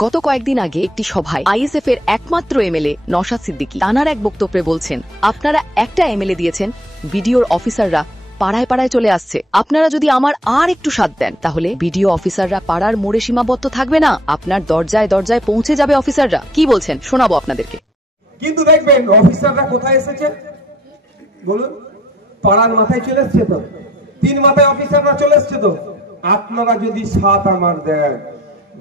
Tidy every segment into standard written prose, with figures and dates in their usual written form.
গত কয়েকদিন আগে একটি সভায় আইএসএফ এর একমাত্র এমএলএ নওশাদ সিদ্দিকী তানার এক বক্তব্যে বলছেন, আপনারা একটা এমএলএ দিয়েছেন, বিডিওর অফিসাররা পাড়ায় পাড়ায় চলে আসছে। আপনারা যদি আমার আর একটু সাথ দেন, তাহলে বিডিও অফিসাররা পাড়ার মোড়ে সীমাবদ্ধ থাকবে না, আপনার দরজায় দরজায় পৌঁছে যাবে অফিসাররা। কি বলছেন শোনাবো আপনাদেরকে। কিন্তু দেখবেন অফিসাররা কোথায় এসেছে বলুন, পাড়ার মাথায় চলে এসছে তো, 3 মাথায় অফিসাররা চলে এসছে তো। আপনারা যদি সাথ আমার দেন,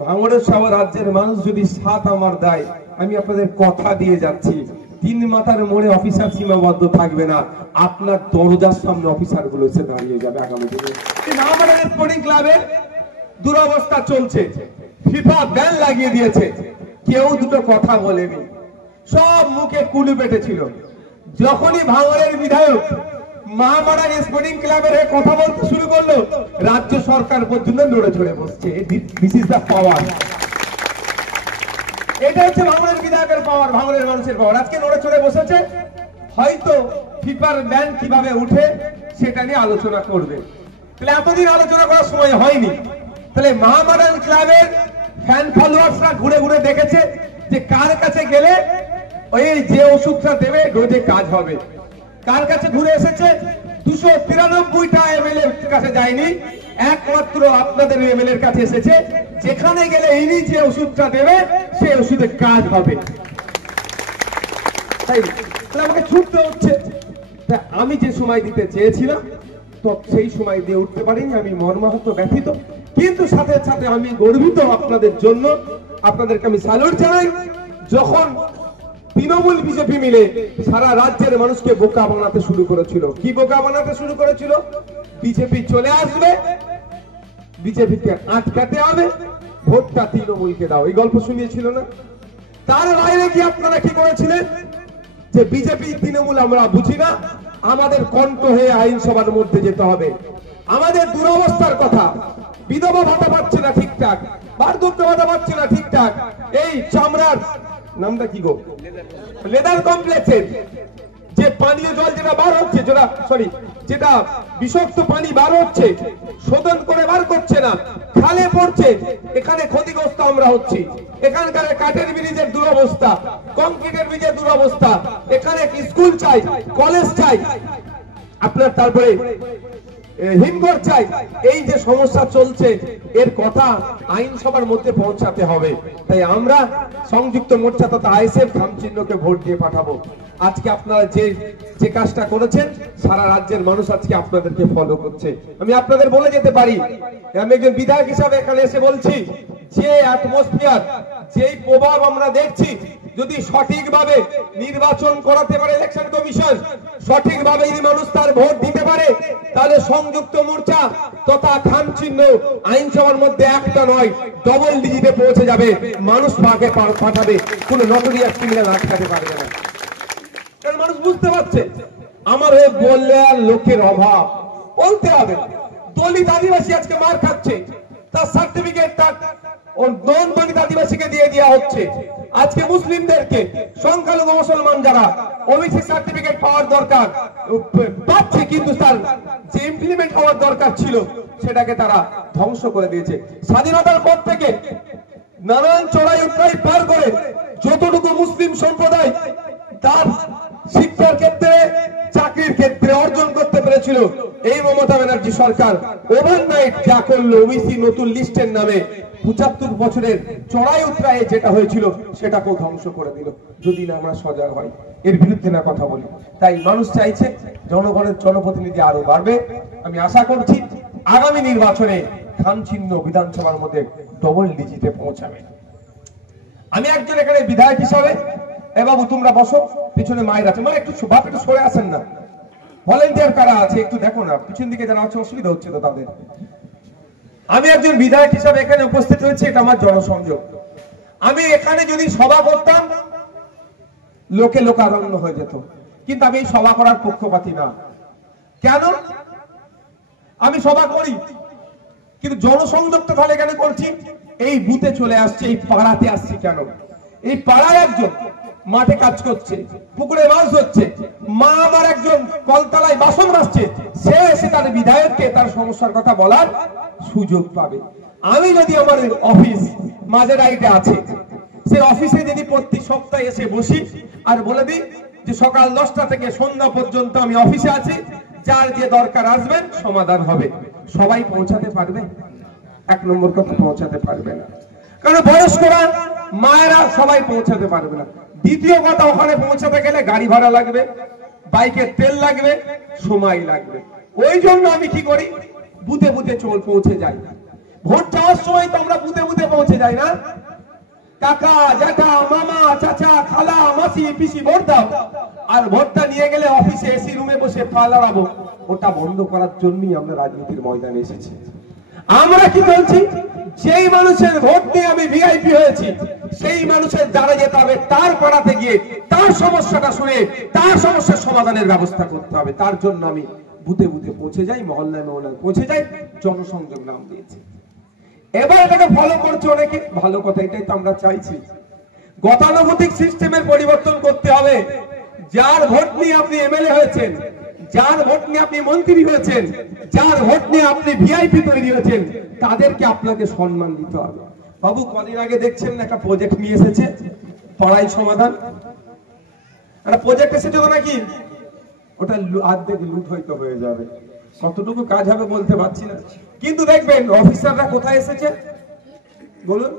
ভাঙড়ের সব রাজ্যের মানুষ যদি সাথ আমার দেয়, আমি আপনাদের কথা দিয়ে যাচ্ছি, 3 মাথার মোড়ে অফিসার সীমাবদ্ধ থাকবে না, আপনার দরজার সামনে অফিসার গুলো এসে দাঁড়িয়ে যাবে আগামী দিনে। আমাদের স্পোর্টিং ক্লাবের দুরবস্থা চলছে, ফিফা ব্যান লাগিয়ে দিয়েছে, কেউ দুটো কথা বলেনি, সব মুখে কুলু পেটেছিল। যখনই ভাঙড়ের বিধায়ক মহামারা স্পোর্টিং ক্লাবের কথা বলতে শুরু করলো, রাজ্য সরকার পর্যন্ত নড়ে চড়ে বসছে। This is the power. এটা হচ্ছে ভাঙড়ের বিধায়কের পাওয়ার, ভাঙড়ের মানুষের পাওয়ার। আজকে নড়ে চড়ে বসেছে, হয়তো ফিফার ব্যান কিভাবে উঠে সেটা নিয়ে আলোচনা করবে। তাহলে এতদিন আলোচনা করার সময় হয়নি। তাহলে মহামারান ক্লাবের ফ্যান ফলোয়ার্সরা ঘুরে ঘুরে দেখেছে যে কার কাছে গেলে ওই যে ওষুধটা দেবে রোজে কাজ হবে। কার কাছে ঘুরে এসেছে? 293টা এমএলএ কাছে যায়নি, একমাত্র আপনাদের এমএলএ কাছে এসেছে, যেখানে গেলে ইনি যে ওষুধটা দেবে সেই ওষুধে কাজ হবে। তাই আমাকে ছুটতে হচ্ছে। আমি যে সময় দিতে চেয়েছিলাম তো সেই সময় দিয়ে উঠতে পারিনি, আমি মর্মাহত ব্যথিত, কিন্তু সাথে সাথে আমি গর্বিত আপনাদের জন্য। আপনাদেরকে আমি স্যালুট জানাই। যখন তৃণমূল বিজেপি মিলে সারা রাজ্যের মানুষকে বোকা বানাতে শুরু করেছিল, কি বোকা বানাতে শুরু করেছিল? বিজেপি চলে আসবে, বিজেপিকে আটকাতে হবে, ভোটটা তৃণমূলকে দাও, এই গল্প শুনিয়েছিল না? তার বাইরে কি আপনারা কি করেছিলেন? যে বিজেপি তৃণমূল আমরা বুঝি না, আমাদের কণ্ঠ হয়ে আইনসভার মধ্যে যেতে হবে। আমাদের দুরবস্থার কথা, বিধবা ভাতা পাচ্ছে না ঠিকঠাক, বার্ধক্য ভাতা পাচ্ছে না ঠিকঠাক, এই চামড়ার নামটা কি গো, লেদার কমপ্লেক্সের যে পানীয় জল যেটা বার হচ্ছে, যেটা বিষাক্ত পানি বার হচ্ছে, শোধন করে বার করছে না, খালে পড়ছে, এখানে ক্ষতিগ্রস্ত আমরা হচ্ছি। এখানকার কাঠের ব্রিজের দুরবস্থা, কংক্রিটের ব্রিজের দুরবস্থা, এখানে স্কুল চাই, কলেজ চাই, আপনার তারপরে হিমঘর চাই। এই যে সমস্যা চলছে, এর কথা আইনসভার মধ্যে পৌঁছাতে হবে। তাই আমরা সংযুক্ত মোর্চা তথা আইএসএফ খামচিহ্নকে ভোট দিয়ে পাঠাবো। আজকে আপনারা যে কাজটা করেছেন, সারা রাজ্যের মানুষ আজকে আপনাদেরকে ফলো করছে। আমি আপনাদের বলে যেতে পারি, আমি একজন বিধায়ক হিসাবে এখানে এসে বলছি, যে অ্যাটমসফিয়ার, যেই প্রভাব আমরা দেখছি, যদি সঠিকভাবে নির্বাচন করাতে পারে ইলেকশন কমিশন, সঠিকভাবে যদি মানুষ তার ভোট দিতে পারে, তাহলে সংযুক্ত মোর্চা তথা খামচিহ্ন আইনসভার মধ্যে একটা নয়, ডবল ডিজিটে পৌঁছে যাবে। মানুষ পাঠাবে, কোনো নটোরিয়াস ক্রিমিনাল আটকাতে পারবে না। কারণ মানুষ বুঝতে পারছে আমার হয়ে বললে আর লোকের অভাব, বলতে হবে। দলিত আদিবাসী আজকে মার খাচ্ছে, তার সার্টিফিকেট তার নন দলিত আদিবাসীকে দিয়ে দেওয়া হচ্ছে। আজকে মুসলিমদেরকে, সংখ্যালঘু মুসলমান যারা ওবিসি সার্টিফিকেট পাওয়ার দরকার পাচ্ছে, কিন্তু তার যে ইমপ্লিমেন্ট হওয়ার দরকার ছিল সেটাকে তারা ধ্বংস করে দিয়েছে। স্বাধীনতার পর থেকে নানান চড়াই উতরাই পার করে যতটুকু মুসলিম সম্প্রদায় তার শিক্ষার ক্ষেত্রে, চাকরির ক্ষেত্রে অর্জন করতে পেরেছিল, এই মমতা ব্যানার্জি সরকার ওভারনাইট যা করলো, ওবিসি নতুন লিস্টের নামে 75 বছরের চড়াই উতরায়ে যেটা হয়েছিল সেটাকেও ধ্বংস করে দিল। যদি না আমরা সজাগ হই, এর বিরুদ্ধে না কথা বলি। তাই মানুষ চাইছে জনগণের জনপ্রতিনিধি আরো বাড়বে। আমি আশা করছি আগামী নির্বাচনে খামচিহ্ন বিধানসভার মধ্যে ডবল ডিজিটে পৌঁছাবে। আমি একজন এখানে বিধায়ক হিসাবে, এ বাবু তোমরা বসো, পিছনে মায়ের আছে, মানে একটু বাপ একটু সরে আসেন না, ভলেন্টিয়ার কারা আছে একটু দেখো না, পিছন দিকে যারা আছে অসুবিধা হচ্ছে তো তাদের। আমি একজন বিধায়ক হিসাবে এখানে উপস্থিত হয়েছি, এটা আমার জনসংযোগ। আমি এখানে যদি সভা করতাম, লোকে লোকারণ্য হয়ে যেত, কিন্তু আমি এই সভা করার পক্ষপাতী না। কেন? আমি সভা করি, কিন্তু জনসংযোগটা তাহলে কেন করছি? এই বুথে চলে আসছে, এই পাড়াতে আসছি কেন? এই পাড়ায় একজন মাঠে কাজ করছে, পুকুরে মাছ ধরছে, মা আমার একজন কলতলায় বাসন মাজছে, সে এসে তার বিধায়ককে তার সমস্যার কথা বলার সুযোগ পাবে। আমি যদি আমার অফিস মাঝেরাইটে আছে, সেই অফিসে যদি প্রতি সপ্তাহে এসে বসি আর বলে দিই যে সকাল 10টা থেকে সন্ধ্যা পর্যন্ত আমি অফিসে আছি, যার যে দরকার আসবেন সমাধান হবে, সবাই পৌঁছাতে পারবে? এক নম্বর কথা, পৌঁছাতে পারবে না। কারণ বয়স্করা, মায়েরা সবাই পৌঁছাতে পারবে না। দ্বিতীয় কথা, ওখানে পৌঁছাতে গেলে গাড়ি ভাড়া লাগবে, বাইকের তেল লাগবে, সময় লাগবে। ওই জন্য আমি কি করি, বুথে বুথে পৌঁছে যাই। ভোট চাওয়ার সময় তো আমরা বুথে বুথে পৌঁছে যাই না? কাকা, জ্যাঠা, মামা, চাচা, খালা, মাসি, পিসি ভোট দাও, আর ভোটটা নিয়ে গেলে অফিসে এসি রুমে বসে পালাবো, ওটা বন্ধ করার জন্যই আমরা রাজনীতির ময়দানে এসেছি। আমরা কি বলছি, যেই মানুষের ভোট নিয়ে আমি ভিআইপি হয়েছি, সেই মানুষের দ্বারা যেতে হবে, তার পাড়াতে গিয়ে তার সমস্যাটা শুনে তার সমস্যার সমাধানের ব্যবস্থা করতে হবে। তার জন্য আমি বুথে বুথে পৌঁছে যাই, মহল্লায় মহল্লায় পৌঁছে যাই, জনসংযোগ নাম দিয়েছি। এবার এটাকে ফলো করছে অনেকে, ভালো কথা, এটাই তো আমরা চাইছি। গতানুগতিক সিস্টেমের পরিবর্তন করতে হবে। যার ভোট নিয়ে আপনি এমএলএ হয়েছেন, যার ভোট নিয়ে আপনি মন্ত্রী হয়েছেন, যার ভোট নিয়ে আপনি ভিআইপি তৈরি হয়েছেন, তাদেরকে আপনাকে সম্মান দিতে হবে। বাবু, কদিন আগে দেখছেন একটা প্রজেক্ট নিয়ে এসেছে, পড়াই সমাধান, একটা প্রজেক্ট এসেছে তো নাকি, ওটা অর্ধেক লুট হয়তো হয়ে যাবে, কতটুকু কাজ হবে বলতে পারছি না। কিন্তু দেখবেন অফিসাররা কোথায় এসেছে বলুন,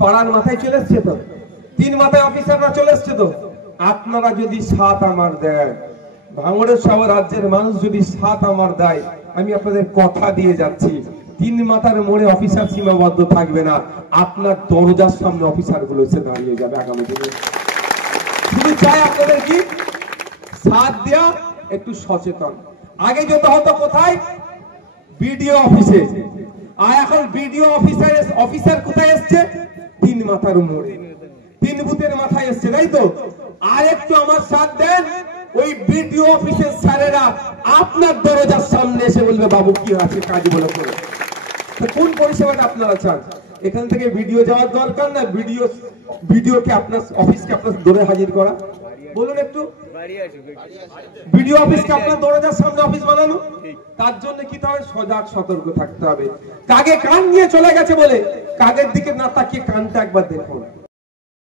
পাড়ার মাথায় চলে এসছে তো, 3 মাথায় অফিসাররা চলে এসছে তো। আপনারা যদি সাথ আমার দেন, ভাঙড়ের সব রাজ্যের মানুষ যদি সাথ আমার দেয়, আমি আপনাদের কথা দিয়ে যাচ্ছি, 3 মাথার মোড়ে অফিসার সীমাবদ্ধ থাকবে না, আপনার দরজার সামনে অফিসার গুলো এসে দাঁড়িয়ে যাবে আগামী দিনে। শুধু চাই আপনাদের কি সাথ দেওয়া, একটু সচেতন। আগে যেতে হতো কোথায়, বিডিও অফিসে, আর এখন বিডিও অফিসার কোথায় এসছে, 3 মাথার মোড়ে, 3 বুথের মাথায় এসছে, তাই তো? আর একটু আমার সাথ দেন, ওই বিডিও অফিসের স্যারেরা আপনার দরজার সামনে এসে বলবে, বাবু কি আছে কাজ বলে করে। কোন পরিষেবাটা আপনারা চান? এখান থেকে ভিডিও যাওয়ার দরকার না, ভিডিওকে আপনার অফিসকে আপনার দৌড়ে হাজির করা? বলুন একটু, ভিডিও অফিসকে আপনার দরজার সামনে অফিস বানানো? তার জন্য কি হবে, সজাগ সতর্ক থাকতে হবে। কাগে কান নিয়ে চলে গেছে বলে কাগের দিকে না তাকিয়ে কানটা একবার দেখুন।